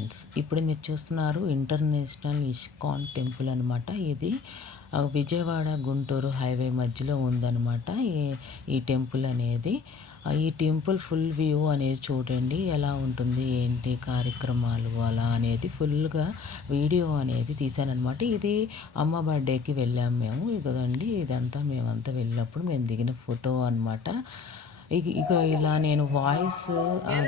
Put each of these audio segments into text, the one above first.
Friends ఇప్పుడు మీరు చూస్తున్నారు ఇంటర్నేషనల్ ఇస్కాన్ టెంపుల్ అనమాట ఇది విజయవాడ గుంటూరు హైవే మధ్యలో ఉందన్నమాట ఈ ఈ టెంపుల్ అనేది. ఈ టెంపుల్ ఫుల్ వ్యూ అనేది చూడండి ఎలా ఉంటుంది ఏంటి కార్యక్రమాలు అలా అనేది ఫుల్గా వీడియో అనేది తీశానమాట ఇది అమ్మ బర్త్డేకి వెళ్ళాము మేము ఇదండి ఇదంతా మేమంతా వెళ్ళినప్పుడు మేము దిగిన ఫోటో అనమాట ఇక ఇలా నేను వాయిస్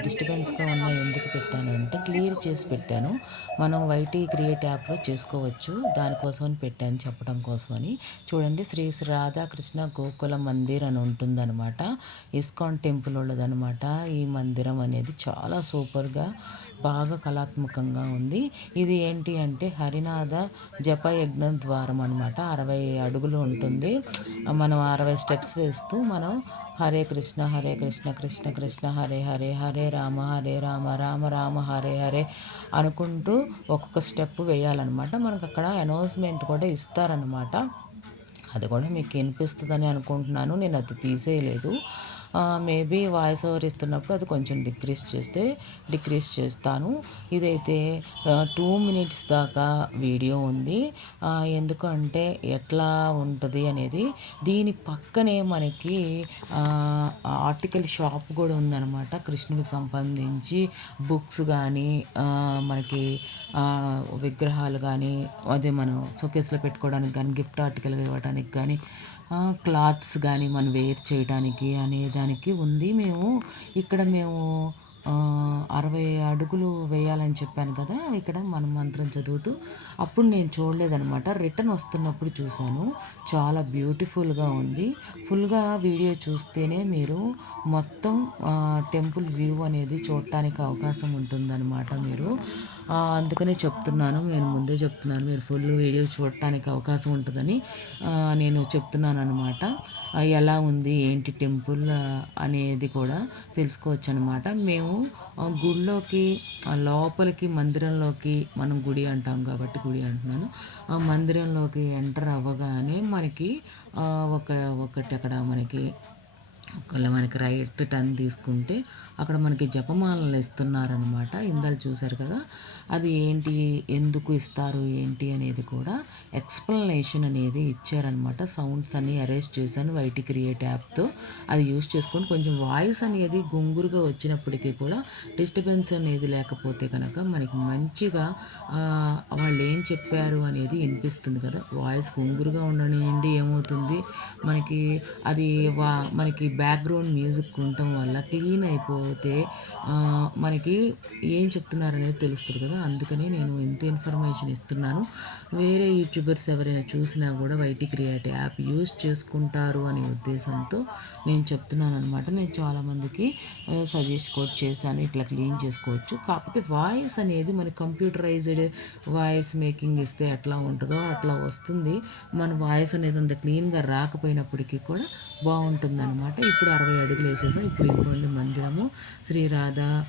డిస్టర్బెన్స్గా ఉన్న ఎందుకు పెట్టాను అంటే క్లియర్ చేసి పెట్టాను. మనం వైటీ క్రియేట్ యాప్లో చేసుకోవచ్చు. దానికోసమని పెట్టాను చెప్పడం కోసమని చూడండి శ్రీ శ్రీ రాధాకృష్ణ గోకుల మందిర్ అని ఉంటుందన్నమాట. ఇస్కాన్ టెంపుల్ ఉన్నదనమాట ఈ మందిరం అనేది చాలా సూపర్గా బాగా కళాత్మకంగా ఉంది. ఇది ఏంటి అంటే హరినాథ జపయజ్ఞ ద్వారం అనమాట అరవై అడుగులు ఉంటుంది. మనం అరవై స్టెప్స్ వేస్తూ మనం హరే కృష్ణ హరే కృష్ణ కృష్ణ కృష్ణ హరే హరే హరే రామ హరే రామ రామ రామ హరే హరే అనుకుంటూ ఒక్కొక్క స్టెప్ వేయాలన్నమాట. మనకు అక్కడ అనౌన్స్మెంట్ కూడా ఇస్తారనమాట అది కూడా మీకు వినిపిస్తుందని అనుకుంటున్నాను. నేను అది తీసేయలేదు. మేబీ వాయిస్ ఓవర్ ఇస్తున్నప్పుడు అది కొంచెం డిక్రీస్ చేస్తే డిక్రీస్ చేస్తాను. ఇదైతే టూ మినిట్స్ దాకా వీడియో ఉంది. ఎందుకంటే ఎట్లా ఉంటుంది అనేది దీని పక్కనే మనకి ఆర్టికల్ షాప్ కూడా ఉందన్నమాట. కృష్ణుడికి సంబంధించి బుక్స్ కానీ మనకి విగ్రహాలు కానీ అదే మనం షోకేస్లో పెట్టుకోవడానికి కానీ గిఫ్ట్ ఆర్టికల్ ఇవ్వడానికి కానీ క్లాత్స్ కానీ మనం వేర్ చేయడానికి అనే దానికి ఉంది. మేము ఇక్కడ మేము అరవై అడుగులు వేయాలని చెప్పాను కదా ఇక్కడ మనం మంత్రం చదువుతూ. అప్పుడు నేను చూడలేదనమాట రిటర్న్ వస్తున్నప్పుడు చూశాను. చాలా బ్యూటిఫుల్గా ఉంది. ఫుల్గా వీడియో చూస్తేనే మీరు మొత్తం టెంపుల్ వ్యూ అనేది చూడటానికి అవకాశం ఉంటుందన్నమాట మీరు. అందుకనే చెప్తున్నాను నేను ముందే చెప్తున్నాను మీరు ఫుల్ వీడియో చూడటానికి అవకాశం ఉంటుందని నేను చెప్తున్నాను అనమాట ఎలా ఉంది ఏంటి టెంపుల్ అనేది కూడా తెలుసుకోవచ్చు అనమాట మేము గుడిలోకి లోపలికి మందిరంలోకి మనం గుడి అంటాం కాబట్టి గుడి అంటున్నాను ఆ మందిరంలోకి ఎంటర్ అవ్వగానే మనకి ఒక ఒకటి అక్కడ మనకి ఒకవేళ మనకి రైట్ టర్న్ తీసుకుంటే అక్కడ మనకి జపమాలలు ఇస్తున్నారనమాట ఇందాలు చూశారు కదా అది ఏంటి ఎందుకు ఇస్తారు ఏంటి అనేది కూడా ఎక్స్ప్లెనేషన్ అనేది ఇచ్చారనమాట సౌండ్స్ అన్ని అరేంజ్ చేశాను వైటి క్రియేట్ యాప్తో. అది యూస్ చేసుకొని కొంచెం వాయిస్ అనేది గుంగురుగా వచ్చినప్పటికీ కూడా డిస్టర్బెన్స్ అనేది లేకపోతే కనుక మనకి మంచిగా వాళ్ళు ఏం చెప్పారు అనేది వినిపిస్తుంది కదా. వాయిస్ గుంగురుగా ఉండనివ్వండి ఏమవుతుంది? మనకి అది వా మనకి బ్యాక్గ్రౌండ్ మ్యూజిక్ ఉండటం వల్ల క్లీన్ అయిపోతే మనకి ఏం చెప్తున్నారు అనేది తెలుస్తుంది కదా. అందుకనే నేను ఇంత ఇన్ఫర్మేషన్ ఇస్తున్నాను. వేరే యూట్యూబర్స్ ఎవరైనా చూసినా కూడా వైటీ క్రియేట్ యాప్ యూస్ చేసుకుంటారు అనే ఉద్దేశంతో నేను చెప్తున్నాను అనమాట నేను చాలామందికి సజెస్ట్ కూడా చేశాను. ఇట్లా క్లీన్ చేసుకోవచ్చు. కాకపోతే వాయిస్ అనేది మన కంప్యూటరైజ్డ్ వాయిస్ మేకింగ్ ఇస్తే ఎట్లా ఉంటుందో అట్లా వస్తుంది. మన వాయిస్ అనేది అంత క్లీన్గా రాకపోయినప్పటికీ కూడా బాగుంటుంది అనమాట ఇప్పుడు అరవై అడుగులు వేసేసాం. ఇప్పుడు ఇదిగోండి మందిరము. శ్రీ రాధా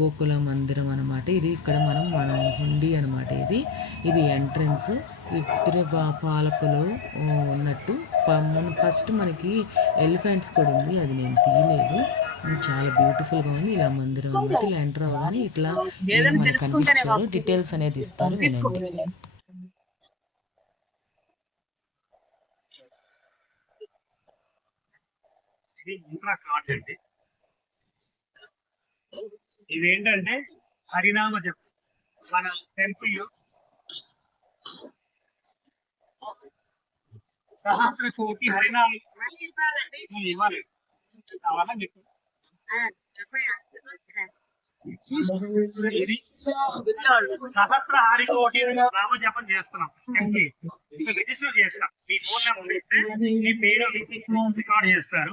గోకుల మందిరం అనమాట ఇది ఇక్కడ మనం మనం హుండీ అనమాట ఇది. ఇది ఎంట్రన్స్. ఇద్దరు బా- పాలకులు ఉన్నట్టు ఫస్ట్ మనకి ఎలిఫెంట్స్ కూడా ఉంది. అది నేను తీయలేదు. చాలా బ్యూటిఫుల్గా ఉంది. ఇలా మందిరం అనమాట ఇలా ఎంటర్ అవ్వగానే ఇట్లా మనకి కనిపించారు డీటెయిల్స్ అనేది ఇస్తారు. వినండి ఇది ఇంట్రా కార్డ్ అండి. ఇవేంటంటే హరినామ జపం. మన టెంపుల్ సహస్ర కోటి హరినామ ఇవ్వాలి. కావాలా మీకు? సహస్ర హరి కోటి నామ జపం చేస్తున్నాం. టెంపుల్. రిజిస్టర్ చేస్తాం. మీ ఫోన్ నెంబర్ ఇస్తే మీ పేరు రికార్డ్ చేస్తారు.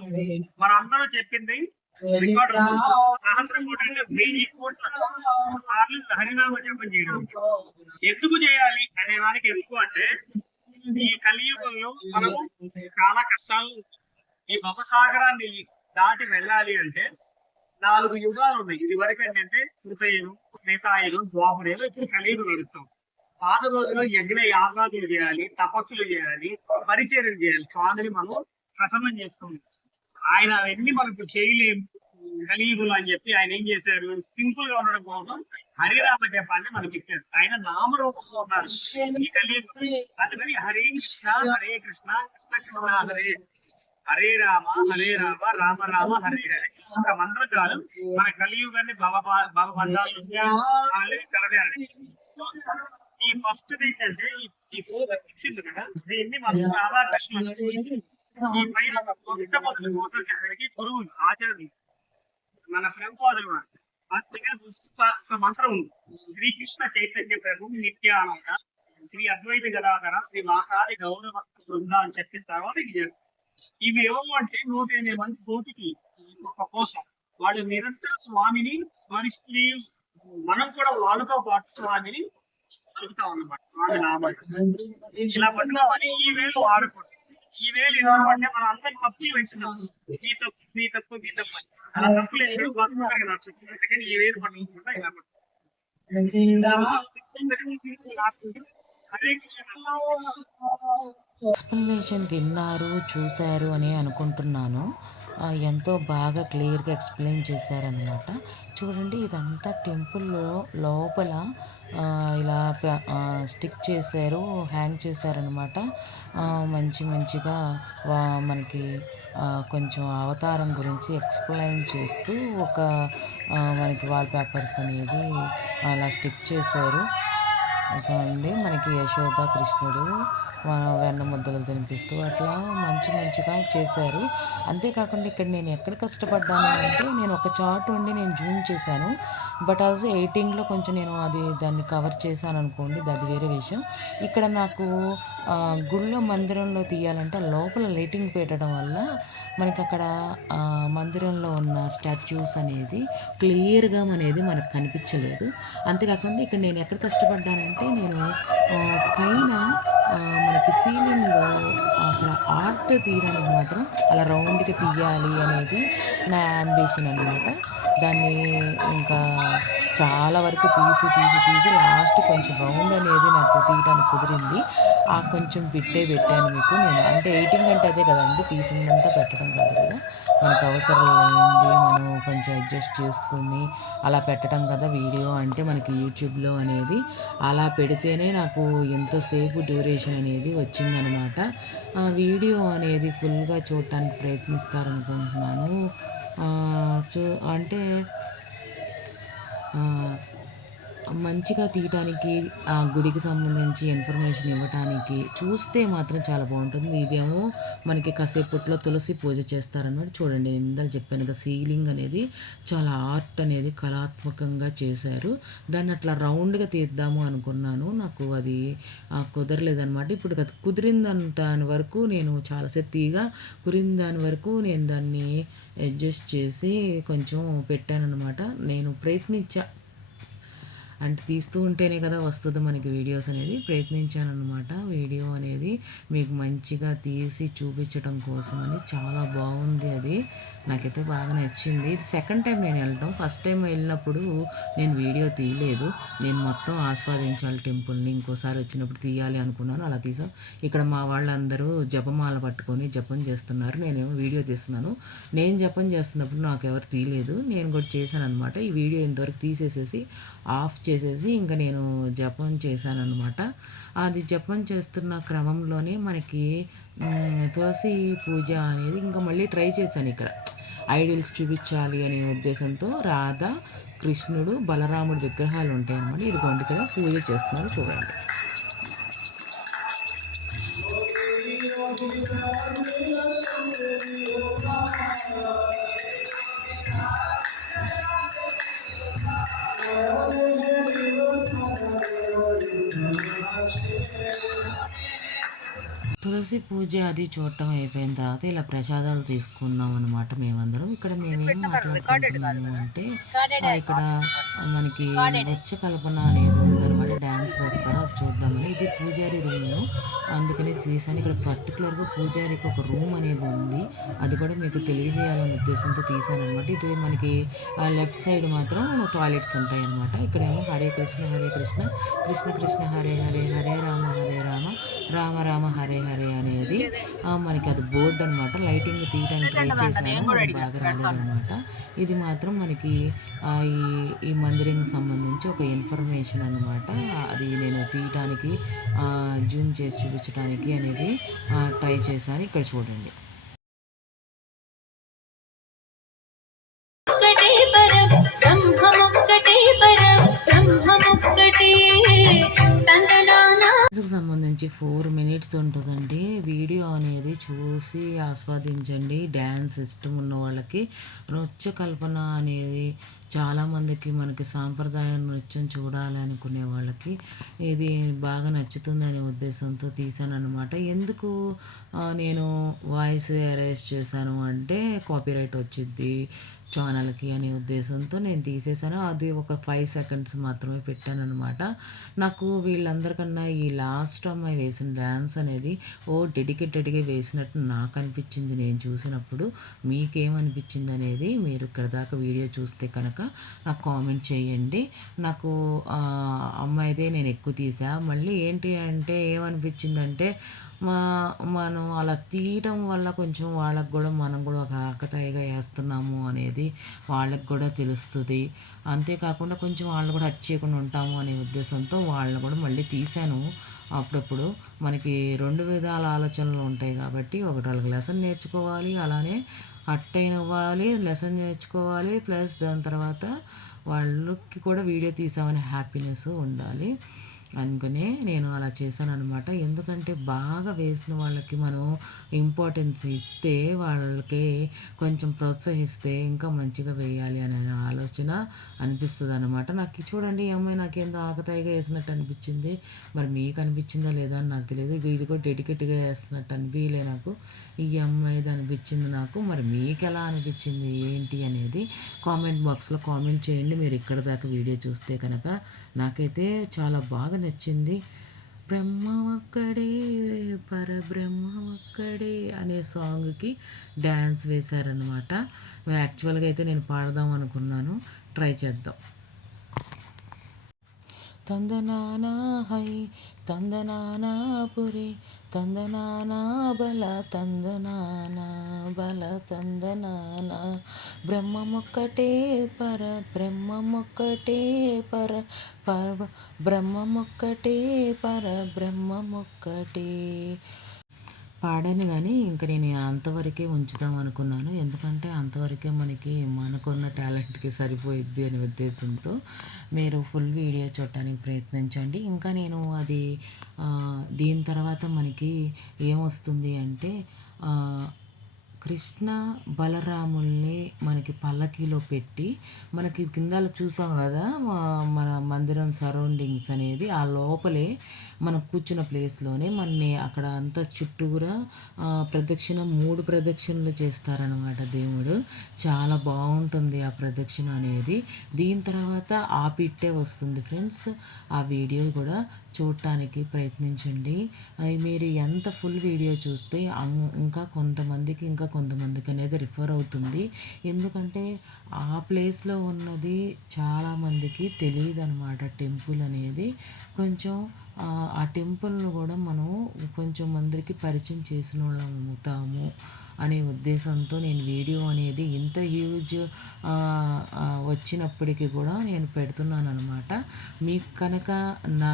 మన అందరూ చెప్పింది సహస్రం కోటి వెయ్యి కోట్ల సార్లు హరినామ జపం చేయడం. ఎందుకు చేయాలి అనే దానికి ఎందుకు అంటే ఈ కలియుగంలో మనము చాలా కష్టాలు ఈ భవసాగరాన్ని దాటి వెళ్ళాలి అంటే నాలుగు యుగాలు ఉన్నాయి. ఇది వరకు ఏంటంటే కృపయులు త్రేతాయుగం ద్వాపరయుగం ఇప్పుడు కలియుగం నడుస్తాం. పాత రోజుల్లో యజ్ఞ యాగాదులు చేయాలి తపస్సులు చేయాలి పరిచర్యలు చేయాలి. స్వామిని మనం ప్రసన్నం చేసుకుంటాం ఆయన అవన్నీ మనకు చేయలేము. కలియుగులు అని చెప్పి ఆయన ఏం చేశారు? సింపుల్గా ఉండడం కోసం హరిరామ జపాన్ని మనకి ఇచ్చారు. ఆయన నామరూపంలో ఉన్నారు. ఈ కలియుగం అందుకని హరే కృష్ణ హరే కృష్ణ కృష్ణ కృష్ణ హరే. హరే రామ హరే రామ రామ రామ హరే హరే. ఒక మంత్రం చాలు. మన కలియుగాన్ని భవ భవ బంధాలు కలగాలి. ఈ ఫస్ట్ ఏంటంటే ఈ- ఈ పూజ ఇచ్చింది కదా? దీన్ని మనం రాధాకృష్ణ ఈ పైన గురువు మన ప్రభుపాదులు పుష్ప ఒక మంత్రం ఉంది. శ్రీకృష్ణ చైతన్య ప్రభు నిత్యానంద. శ్రీ అద్వైత గదాధర శ్రీ మాసాది గౌరవ బృంద అని చెప్పిన తర్వాత. ఇవి ఏమో అంటే నూట ఎనిమిది మంది కోటికి ఒక కోసం వాళ్ళు నిరంతర స్వామిని స్మరిస్తూ మనం కూడా వాళ్ళతో పాటు స్వామిని కలుగుతాం అన్నమాట. స్వామి నామాలు. ఇలా పట్టుకోవాలి ఈ వేలు వాడకూడదు. ఈ వేలు ఎందుకంటే మనం అందరి తప్పు ఈ తప్పు మీ తప్పు మీ తప్పు. అలా తప్పులు ఎప్పుడు అందుకని ఈ వేలు ఇలా ఎక్స్ప్లెనేషన్ విన్నారు చూశారు అని అనుకుంటున్నాను. ఆ, ఎంతో బాగా క్లియర్గా ఎక్స్ప్లెయిన్ చేశారనమాట చూడండి ఇదంతా టెంపుల్లో లోపల ఇలా స్టిక్ చేశారు హ్యాంగ్ చేశారనమాట మంచి మంచిగా వా- మనకి కొంచెం అవతారం గురించి ఎక్స్ప్లెయిన్ చేస్తూ ఒక మనకి వాల్ పేపర్స్ అనేది అలా స్టిక్ చేశారు. ఇక అండి మనకి యశోద కృష్ణుడు వెన్న ముద్దలు తినిపిస్తూ అట్లా మంచి మంచిగా చేశారు. అంతేకాకుండా ఇక్కడ నేను ఎక్కడ కష్టపడ్డాను అంటే నేను ఒక చాట్ ఉండి నేను జూమ్ చేశాను. బట్ ఆల్సో ఎయిటింగ్లో కొంచెం నేను అది దాన్ని కవర్ చేశాను అనుకోండి అది వేరే విషయం. ఇక్కడ నాకు గుళ్ళో మందిరంలో తీయాలంటే లోపల లైటింగ్ పెట్టడం వల్ల మనకి అక్కడ మందిరంలో ఉన్న స్టాచ్యూస్ అనేది క్లియర్గా అనేది మనకు కనిపించలేదు. అంతేకాకుండా ఇక్కడ నేను ఎక్కడ కష్టపడ్డానంటే నేను పైన మనకి సీలింగ్లో అక్కడ ఆర్ట్ తీయడానికి మాత్రం అలా రౌండ్గా తీయాలి అనేది నా అంబిషన్ అనమాట దాన్ని ఇంకా చాలా వరకు తీసి తీసి తీసి లాస్ట్ కొంచెం రౌండ్ అనేది నాకు తీయడానికి కుదిరింది. ఆ కొంచెం బిట్టే పెట్టాను మీకు నేను. అంటే ఎయిటింగ్ అంటే అదే కదండి తీసిందంతా పెట్టడం కాదు కదా. మనకు అవసరం లేనిది మనం కొంచెం అడ్జస్ట్ చేసుకుని అలా పెట్టడం కదా వీడియో అంటే మనకి యూట్యూబ్లో అనేది అలా పెడితేనే నాకు ఎంతసేపు డ్యూరేషన్ అనేది వచ్చిందనమాట. వీడియో అనేది ఫుల్గా చూడటానికి ప్రయత్నిస్తారనుకుంటున్నాను. చూ అంటే మంచిగా తీయటానికి ఆ గుడికి సంబంధించి ఇన్ఫర్మేషన్ ఇవ్వటానికి చూస్తే మాత్రం చాలా బాగుంటుంది. ఇదేమో మనకి కాసేపట్లో తులసి పూజ చేస్తారన్నమాట. చూడండి ఇందాక చెప్పాను కదా సీలింగ్ అనేది చాలా ఆర్ట్ అనేది కళాత్మకంగా చేశారు. దాన్ని అట్లా రౌండ్గా తీద్దాము అనుకున్నాను. నాకు అది కుదరలేదనమాట కుదరలేదన్నమాట. ఇప్పుడు అది దాని వరకు నేను చాలాసేపు తీయగా కుదిరిన దాని వరకు నేను దాన్ని అడ్జస్ట్ చేసి కొంచెం పెట్టానన్నమాట. నేను ప్రయత్నించా అంటే తీస్తూ ఉంటేనే కదా వస్తుంది మనకి వీడియోస్ అనేది. ప్రయత్నించాను అనమాట వీడియో అనేది మీకు మంచిగా తీసి చూపించడం కోసం అని చాలా బాగుంది అది. నాకైతే బాగా నచ్చింది. ఇది సెకండ్ టైం నేను వెళ్ళడం ఫస్ట్ టైం వెళ్ళినప్పుడు నేను వీడియో తీయలేదు. నేను మొత్తం ఆస్వాదించాలి టెంపుల్ని. ఇంకోసారి వచ్చినప్పుడు తీయాలి అనుకున్నాను. అలా తీసాం. ఇక్కడ మా వాళ్ళందరూ జపమాల పట్టుకొని జపం చేస్తున్నారు. నేనేమో వీడియో తీస్తున్నాను. నేను జపం చేస్తున్నప్పుడు నాకు ఎవరు తీయలేదు. నేను కూడా చేశాను అనమాట ఈ వీడియో ఇంతవరకు తీసేసేసి ఆఫ్ చేసేసి ఇంకా నేను జపం చేశాను అనమాట అది జపం చేస్తున్న క్రమంలోనే మనకి తులసి పూజ అనేది ఇంకా మళ్ళీ ట్రై చేశాను ఇక్కడ. ఐడియల్స్ చూపించాలి అనే ఉద్దేశంతో రాధ కృష్ణుడు బలరాముడు విగ్రహాలు ఉంటాయి అన్నమాట ఇదిగోండి కదా పూజ చేస్తున్నారు చూడండి. తులసి పూజ అది చూడటం అయిపోయిన తర్వాత ఇలా ప్రసాదాలు తీసుకున్నాం అనమాట మేమందరం. ఇక్కడ మేమేం మాట్లాడుకుంటున్నాము అంటే ఇక్కడ మనకి నృత్య కల్పన అనేది ఉందన్నమాట. డ్యాన్స్ వేస్తారో అది చూద్దామని. ఇది పూజారి రూమ్ అందుకని తీసాను ఇక్కడ పర్టికులర్గా పూజారికి ఒక రూమ్ అనేది ఉంది. అది కూడా మీకు తెలియజేయాలనే ఉద్దేశంతో తీసాను అనమాట ఇది మనకి లెఫ్ట్ సైడ్ మాత్రం టాయిలెట్స్ ఉంటాయి అనమాట ఇక్కడేమో హరే కృష్ణ హరే కృష్ణ కృష్ణ కృష్ణ హరే హరే హరే రామ హరే రామ. రామ రామ హరే హరే అనేది మనకి అది బోర్డు అనమాట లైటింగ్ తీయడానికి ట్రై చేశాను. బాగా రాలేదన్నమాట. ఇది మాత్రం మనకి ఈ ఈ మందిరంకి సంబంధించి ఒక ఇన్ఫర్మేషన్ అనమాట అది నేను తీయటానికి జూమ్ చేసి చూపించడానికి అనేది ట్రై చేశాను. ఇక్కడ చూడండి. ఫోర్ మినిట్స్ ఉంటుందండి. వీడియో అనేది చూసి ఆస్వాదించండి. డ్యాన్స్ ఇష్టం ఉన్న వాళ్ళకి నృత్య కల్పన అనేది చాలామందికి మనకి సాంప్రదాయ నృత్యం చూడాలనుకునే వాళ్ళకి ఇది బాగా నచ్చుతుందనే ఉద్దేశంతో తీశాను అనమాట ఎందుకు నేను వాయిస్ అరేంజ్ చేశాను అంటే కాపీరైట్ వచ్చింది ఛానల్కి అనే ఉద్దేశంతో నేను తీసేసాను అది ఒక ఫైవ్ సెకండ్స్ మాత్రమే పెట్టాను అనమాట నాకు వీళ్ళందరికన్నా ఈ లాస్ట్ అమ్మాయి వేసిన డ్యాన్స్ అనేది ఓ డెడికేటెడ్గా వేసినట్టు నాకు అనిపించింది నేను చూసినప్పుడు. మీకేమనిపించింది అనేది మీరు ఇక్కడ దాకా వీడియో చూస్తే కనుక నాకు కామెంట్ చేయండి. నాకు అమ్మాయిదే నేను ఎక్కువ తీసా. మళ్ళీ ఏంటి అంటే ఏమనిపించిందంటే మా మనం అలా తీయటం వల్ల కొంచెం వాళ్ళకు కూడా మనం కూడా ఒక ఆకతాయిగా వేస్తున్నాము అనేది వాళ్ళకి కూడా తెలుస్తుంది. అంతేకాకుండా కొంచెం వాళ్ళు కూడా హట్ చేయకుండా ఉంటాము అనే ఉద్దేశంతో వాళ్ళని కూడా మళ్ళీ తీశాను. అప్పుడప్పుడు మనకి రెండు విధాల ఆలోచనలు ఉంటాయి కాబట్టి ఒకటి వాళ్ళకి లెసన్ నేర్చుకోవాలి అలానే హట్ అయినవ్వాలి లెసన్ నేర్చుకోవాలి ప్లస్ దాని తర్వాత వాళ్ళకి కూడా వీడియో తీసామనే హ్యాపీనెస్ ఉండాలి. అందుకనే నేను అలా చేశాను అనమాట ఎందుకంటే బాగా వేసిన వాళ్ళకి మనం ఇంపార్టెన్స్ ఇస్తే వాళ్ళకి కొంచెం ప్రోత్సహిస్తే ఇంకా మంచిగా వేయాలి అనే ఆలోచన అనిపిస్తుంది అనమాట నాకు చూడండి ఈ అమ్మాయి నాకేందో ఆకతాయిగా వేసినట్టు అనిపించింది. మరి మీకు అనిపించిందా లేదా అని నాకు తెలియదు. ఇది కూడా డెడికేట్గా వేస్తున్నట్టు అనిపించలే నాకు. ఈ అమ్మాయిది అనిపించింది నాకు. మరి మీకు ఎలా అనిపించింది? ఏంటి అనేది కామెంట్ బాక్స్లో కామెంట్ చేయండి. మీరు ఇక్కడ దాకా వీడియో చూస్తే కనుక నాకైతే చాలా బాగా నచ్చింది. బ్రహ్మ ఒక్కడే పరబ్రహ్మ ఒక్కడే అనే సాంగ్కి డ్యాన్స్ వేశారనమాట యాక్చువల్గా అయితే నేను పాడదాం అనుకున్నాను. ట్రై చేద్దాం. తందనానా హై తందనానా పురి తందనానా బల తందనానా బల తందనానా. బ్రహ్మమొక్కటే పర బ్రహ్మమొక్కటే పర పర బ్రహ్మమొక్కటే పర బ్రహ్మమొక్కటే. పాడాను కానీ ఇంకా నేను అంతవరకే ఉంచుదాం అనుకున్నాను. ఎందుకంటే అంతవరకే మనకి మనకున్న టాలెంట్కి సరిపోయిద్ది అనే ఉద్దేశంతో మీరు ఫుల్ వీడియో చూడటానికి ప్రయత్నించండి. ఇంకా నేను అది దీని తర్వాత మనకి ఏమొస్తుంది అంటే కృష్ణ బలరాముల్ని మనకి పల్లకీలో పెట్టి మనకి కిందాల చూసాం కదా మన మందిరం సరౌండింగ్స్ అనేది. ఆ లోపలే మనం కూర్చున్న ప్లేస్లోనే మనని అక్కడ అంతా చుట్టూరా ప్రదక్షిణ మూడు ప్రదక్షిణలు చేస్తారనమాట దేవుడు. చాలా బాగుంటుంది ఆ ప్రదక్షిణ అనేది. దీని తర్వాత ఆ పిట్టే వస్తుంది ఫ్రెండ్స్. ఆ వీడియో కూడా చూడటానికి ప్రయత్నించండి. మీరు ఎంత ఫుల్ వీడియో చూస్తే అం- ఇంకా కొంతమందికి ఇంకా కొంతమందికి అనేది రిఫర్ అవుతుంది. ఎందుకంటే ఆ ప్లేస్లో ఉన్నది చాలామందికి తెలియదు అనమాట టెంపుల్ అనేది. కొంచెం ఆ, టెంపుల్ను కూడా మనం కొంచెం మందికి పరిచయం చేసిన వాళ్ళం అవుతాము అనే ఉద్దేశంతో నేను వీడియో అనేది ఇంత హ్యూజ్ వచ్చినప్పటికీ కూడా నేను పెడుతున్నాను అనమాట మీకు కనుక నా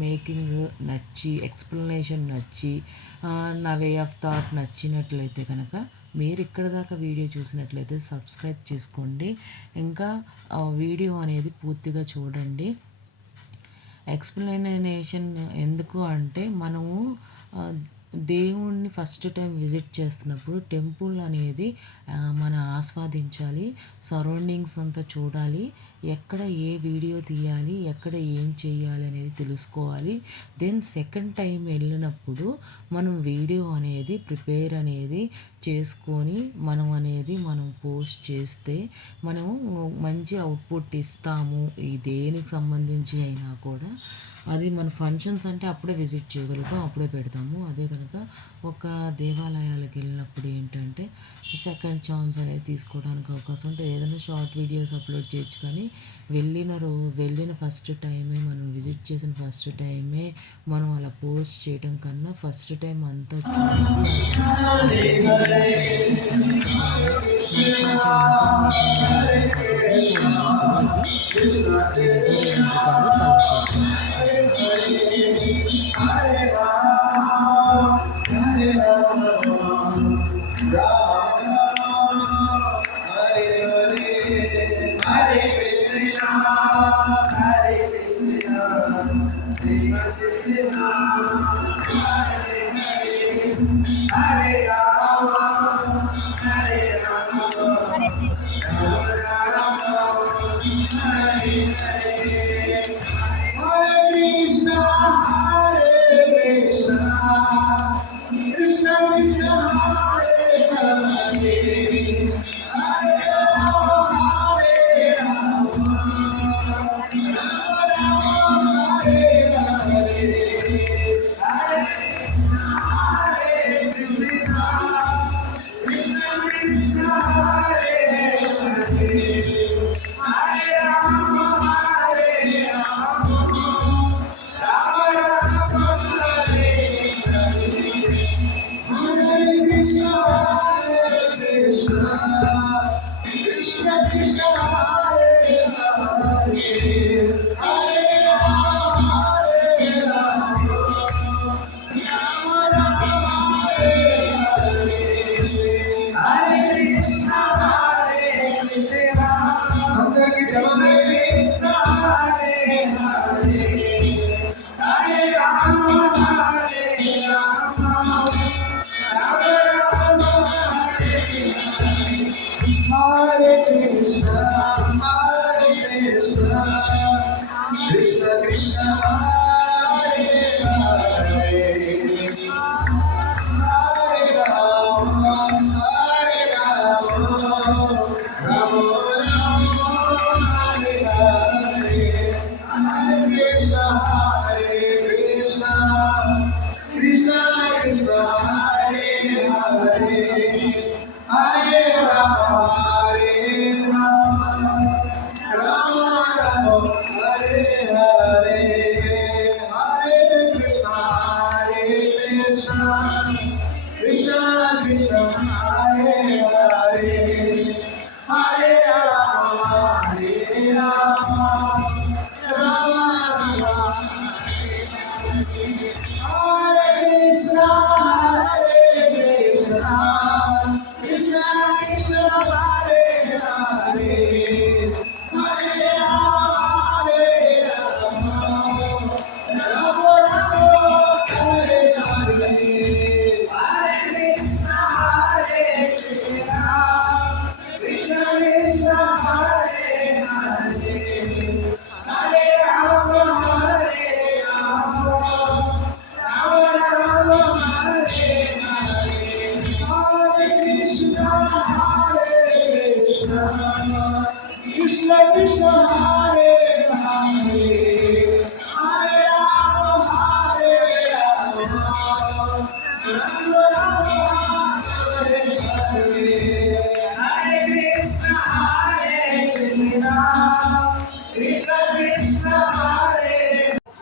మేకింగ్ నచ్చి ఎక్స్ప్లెనేషన్ నచ్చి నా వే ఆఫ్ థాట్ నచ్చినట్లయితే కనుక మీరు ఇక్కడ దాకా వీడియో చూసినట్లయితే సబ్స్క్రైబ్ చేసుకోండి. ఇంకా వీడియో అనేది పూర్తిగా చూడండి. ఎక్స్ప్లెనేషన్ ఎందుకు అంటే మనము దేవుణ్ణి ఫస్ట్ టైం విజిట్ చేస్తున్నప్పుడు టెంపుల్ అనేది మనం ఆస్వాదించాలి సరౌండింగ్స్ అంతా చూడాలి ఎక్కడ ఏ వీడియో తీయాలి ఎక్కడ ఏం చేయాలి అనేది తెలుసుకోవాలి. దెన్ సెకండ్ టైం వెళ్ళినప్పుడు మనం వీడియో అనేది ప్రిపేర్ అనేది చేసుకొని మనం అనేది మనం పోస్ట్ చేస్తే మనం మంచి అవుట్పుట్ ఇస్తాము. ఈ దేనికి సంబంధించి అయినా కూడా అది మన ఫంక్షన్స్ అంటే అప్పుడే విజిట్ చేయగలుగుతాం అప్పుడే పెడతాము. అదే కనుక ఒక దేవాలయాలకు వెళ్ళినప్పుడు ఏంటంటే సెకండ్ ఛాన్స్ అనేది తీసుకోవడానికి అవకాశం ఉంటుంది ఏదైనా షార్ట్ వీడియోస్ అప్లోడ్ చేయొచ్చు కానీ వెళ్ళిన రో వెళ్ళిన ఫస్ట్ టైమే మనం విజిట్ చేసిన ఫస్ట్ టైమే మనం అలా పోస్ట్ చేయడం కన్నా ఫస్ట్ టైం అంతా చూసి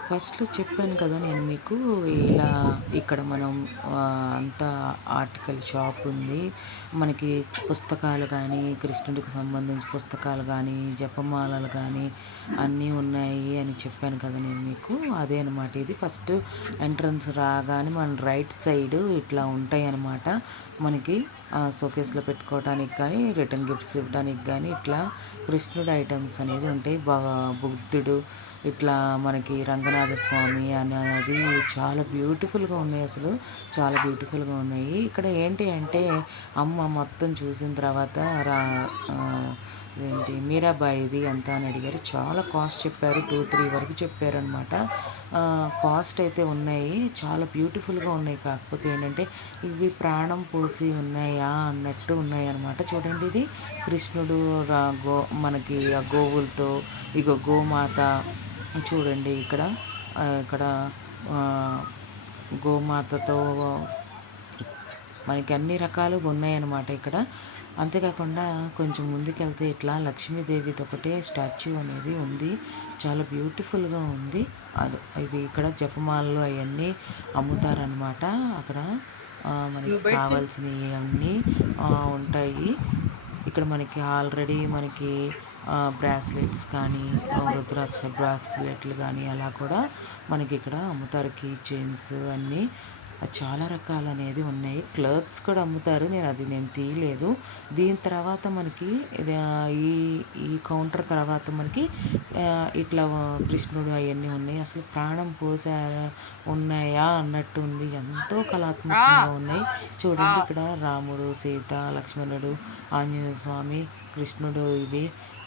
ఫస్ట్లో చెప్పాను కదా నేను మీకు ఇలా ఇక్కడ మనం అంతా ఆర్టికల్ షాప్ ఉంది. మనకి పుస్తకాలు కానీ కృష్ణుడికి సంబంధించి పుస్తకాలు కానీ జపమాలలు కానీ అన్నీ ఉన్నాయి అని చెప్పాను కదా నేను మీకు. అదే అనమాట ఇది. ఫస్ట్ ఎంట్రన్స్ రాగానే మన రైట్ సైడ్ ఇట్లా ఉంటాయి అన్నమాట. మనకి షోకేస్లో పెట్టుకోవడానికి కానీ రిటర్న్ గిఫ్ట్స్ ఇవ్వడానికి కానీ ఇట్లా కృష్ణుడు ఐటమ్స్ అనేది ఉంటాయి. బుద్ధుడు ఇట్లా మనకి రంగనాథ స్వామి అనేది చాలా బ్యూటిఫుల్గా ఉన్నాయి అసలు. చాలా బ్యూటిఫుల్గా ఉన్నాయి. ఇక్కడ ఏంటి అంటే అమ్మ మొత్తం చూసిన తర్వాత రా ఆ, ఏంటి మీరాబాయిది ఎంత అని అడిగారు. చాలా కాస్ట్ చెప్పారు. టూ త్రీ వరకు చెప్పారు అనమాట కాస్ట్ అయితే ఉన్నాయి. చాలా బ్యూటిఫుల్గా ఉన్నాయి. కాకపోతే ఏంటంటే ఇవి ప్రాణం పోసి ఉన్నాయా అన్నట్టు ఉన్నాయి అనమాట చూడండి ఇది. కృష్ణుడు రా గో మనకి ఆ గోవులతో ఇగో గోమాత చూడండి ఇక్కడ. ఇక్కడ గోమాతతో మనకి అన్ని రకాలుగా ఉన్నాయన్నమాట ఇక్కడ. అంతేకాకుండా కొంచెం ముందుకెళ్తే ఇట్లా లక్ష్మీదేవిది ఒకటే స్టాచ్యూ అనేది ఉంది. చాలా బ్యూటిఫుల్గా ఉంది. అది ఇది ఇక్కడ జపమాలలు అవన్నీ అమ్ముతారనమాట అక్కడ మనకి కావాల్సినవి అన్నీ ఉంటాయి. ఇక్కడ మనకి ఆల్రెడీ మనకి బ్రాస్లెట్స్ కానీ రుద్రాక్ష బ్రాస్లెట్లు కానీ అలా కూడా మనకి ఇక్కడ అమ్ముతారు. కీ చైన్స్ అన్నీ. చాలా రకాలు అనేది ఉన్నాయి. క్లర్క్స్ కూడా అమ్ముతారు. నేను అది నేను తీయలేదు. దీని తర్వాత మనకి ఈ ఈ కౌంటర్ తర్వాత మనకి ఇట్లా కృష్ణుడు అవన్నీ ఉన్నాయి. అసలు ప్రాణం పోసారా ఉన్నాయా అన్నట్టు ఉంది. ఎంతో కళాత్మకంగా ఉన్నాయి. చూడండి ఇక్కడ రాముడు సీత లక్ష్మణుడు ఆంజనేయ స్వామి కృష్ణుడు ఇవి.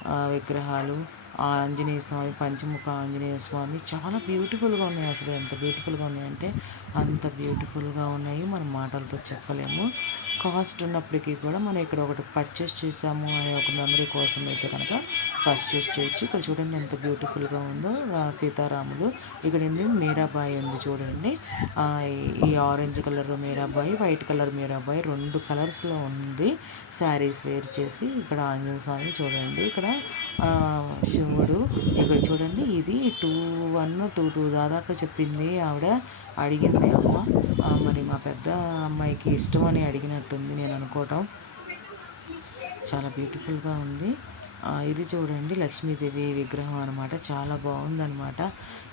విగ్రహాలు ఆ ఆంజనేయ స్వామి పంచముఖ ఆంజనేయ స్వామి చాలా బ్యూటిఫుల్గా ఉన్నాయి అసలు. ఎంత బ్యూటిఫుల్గా ఉన్నాయంటే అంత బ్యూటిఫుల్గా ఉన్నాయి. మనం మాటలతో చెప్పలేము. కాస్ట్ ఉన్నప్పటికీ కూడా మనం ఇక్కడ ఒకటి పర్చేస్ చేసాము అనే ఒక మెమరీ కోసం అయితే కనుక పర్చేస్ చేయొచ్చు. ఇక్కడ చూడండి ఎంత బ్యూటిఫుల్గా ఉందో. సీతారాములు. ఇక్కడ ఏంటి మీరాబాయి ఉంది చూడండి. ఈ- orange colour Meerabai white colour Meerabai రెండు కలర్స్లో ఉంది. శారీస్ వేర్ చేసి ఇక్కడ ఆంజనేయ స్వామి చూడండి. ఇక్కడ ఆ, శివుడు. ఇక్కడ చూడండి ఇది టూ వన్ టూ టూ దాదాపు చెప్పింది ఆవిడ అడిగింది అమ్మ. మరి మా పెద్ద అమ్మాయికి ఇష్టం అని అడిగినట్టుంది నేను అనుకోవటం. చాలా బ్యూటిఫుల్గా ఉంది. ఇది చూడండి లక్ష్మీదేవి విగ్రహం అనమాట చాలా బాగుందనమాట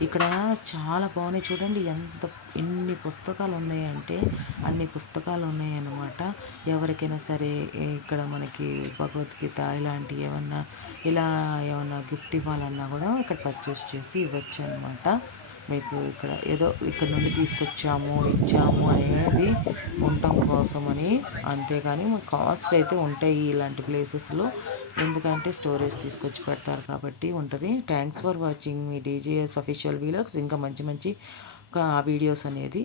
ఇక్కడ చాలా బాగున్నాయి చూడండి. ఎంత ఎన్ని పుస్తకాలు ఉన్నాయంటే అన్ని పుస్తకాలు ఉన్నాయన్నమాట. ఎవరికైనా సరే ఇక్కడ మనకి భగవద్గీత ఇలాంటి ఏమన్నా ఇలా ఏమన్నా గిఫ్ట్ ఇవ్వాలన్నా కూడా ఇక్కడ పర్చేస్ చేసి ఇవ్వచ్చు అనమాట మీకు ఇక్కడ ఏదో ఇక్కడ నుండి తీసుకొచ్చాము ఇచ్చాము అనేది ఉండటం కోసమని. అంతేగాని కాస్ట్ అయితే ఉంటాయి ఇలాంటి ప్లేసెస్లో ఎందుకంటే స్టోరేజ్ తీసుకొచ్చి పెడతారు కాబట్టి ఉంటుంది. థ్యాంక్స్ ఫర్ వాచింగ్ మీ డీజేఎస్ అఫీషియల్ వీలాగ్స్ ఇంకా మంచి మంచి వీడియోస్ అనేది